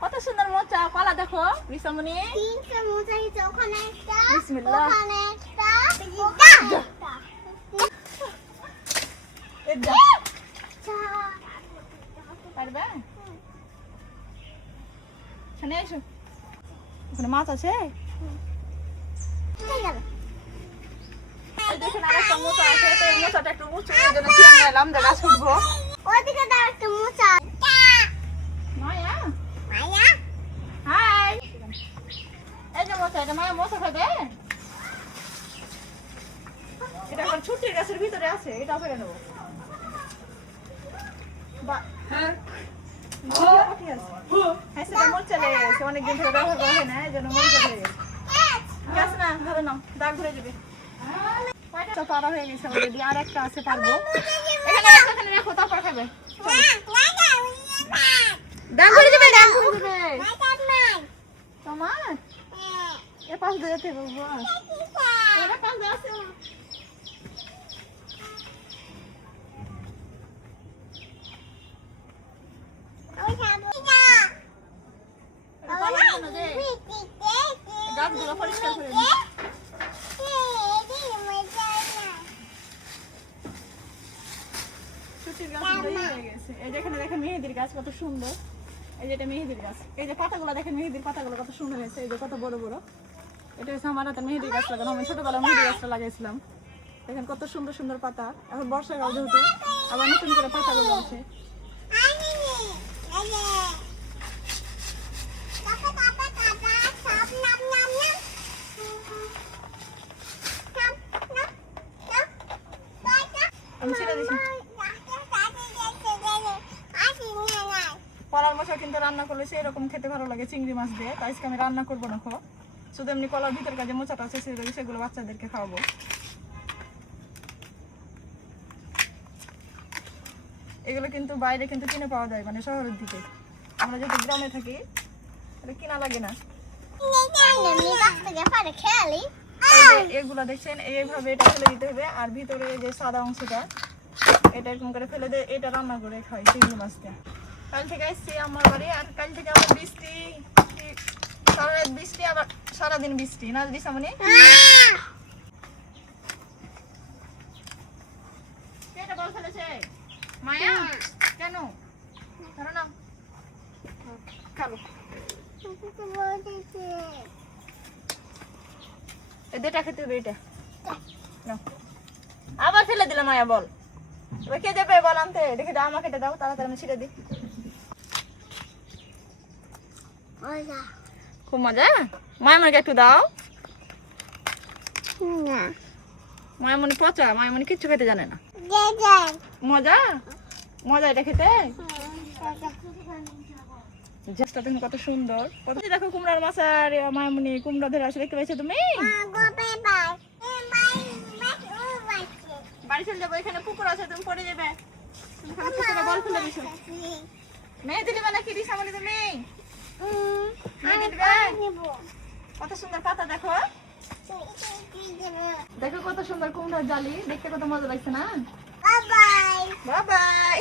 কত সুন্দর মোচা কলা দেখো রিসামনি তিনটা মোচা হয়েছে ওখানে একটা বিসমিল্লাহ ওখানে একটা এই যা পারবে এখানে এসো ওখানে মাছ আছে এই দেখেন আরেকটা মোচা আছে তো এই মোচাটা একটু উঁচু এই জন্য চিয়াং গেলাম যে গাছ উঠবো ওদিকে দাও একটা মোচা মায়া মায়া হাই এই যে মোচা এটা মায়া মোচা খাবে এটা এখন ছুটির গাছের ভিতরে আছে এটা ফেলে নেবো বা হ্যাঁ ঠিক আছে হ্যাঁ সেটা মোচা লেগে গেছে অনেকদিন ধরে ব্যবহার করা হয় না এই জন্য মোচা হয়ে গেছে ঠিক আছে না ধরে নাও দাগ ধরে যাবে কয়টা পারা হয়ে গেছে অলরেডি আর একটা আছে পারবো এখানে রাখো তারপর খাবে দাগ ধরে যাবে দাগ ধরে যাবে তোমার এ পাশ দিয়ে যেতে বলবো ওরা পাশ দিয়ে আছে গাছগুলো পরিষ্কার করে দিই ছুটির গাছগুলো হয়ে গেছে এই যেখানে দেখেন মেহেদির গাছ কত সুন্দর এই যেটা মেহেদির গাছ এই যে পাতাগুলো দেখেন মেহেদির পাতাগুলো কত সুন্দর হয়েছে এই যে কত বড় বড় এটা হচ্ছে আমার হাতে মেহেদির গাছ লাগানো আমি ছোটবেলায় মেহেদির গাছটা লাগাইছিলাম দেখেন কত সুন্দর সুন্দর পাতা এখন বর্ষাকাল যেহেতু আবার নতুন করে পাতাগুলো আছে আমি ছেড়ে দিচ্ছি কলার মশা কিন্তু রান্না করলে সেরকম খেতে ভালো লাগে চিংড়ি মাছ দিয়ে তাই আজকে আমি রান্না করবো না শুধু এমনি কলার ভিতর কাজে মোচাটা আছে সেগুলো বাচ্চাদেরকে খাওয়াবো এগুলো কিন্তু বাইরে কিন্তু কিনে পাওয়া যায় মানে শহরের দিকে আমরা যেহেতু গ্রামে থাকি এটা কিনা লাগে না এগুলো দেখছেন এইভাবে এটা ফেলে দিতে হবে আর ভিতরে যে সাদা অংশটা এটা এরকম করে ফেলে দিয়ে এটা রান্না করে খাই চিংড়ি মাছটা কাল থেকে এসছি আমার বাড়ি আর কাল থেকে আবার বৃষ্টি সারা রাত বৃষ্টি আবার সারাদিন বৃষ্টি না দিশামণি এটা বল ফেলেছে মায়া কেন ধরো না খাবো এটা খেতে হবে এটা নাও আবার ফেলে দিলাম মায়া বল এবার কে দেবে বল আনতে দেখে দাও আমাকে এটা দাও তাড়াতাড়ি আমি ছিঁড়ে দিই খুব মজা মায়ামণিকে একটু দাও মায়ামণি পচা মায়ামণি কিচ্ছু খেতে জানে না মজা মজা এটা খেতে জাস্টটা দেখুন কত সুন্দর কত দেখো কুমড়ার মাছ আর মায়ামণি কুমড়া ধরে আসলে দেখতে পাইছো তুমি বাড়ি চলে যাবো এখানে পুকুর আছে তুমি পড়ে যাবে তুমি খালি পুকুরে বল ফেলে দিছো মেহেদি দিবে নাকি রিসামণি তুমি মেহেদি দিবে কত সুন্দর পাতা দেখো দেখো কত সুন্দর কুমড়ার জালি দেখতে কত মজা লাগছে না বাই বাই।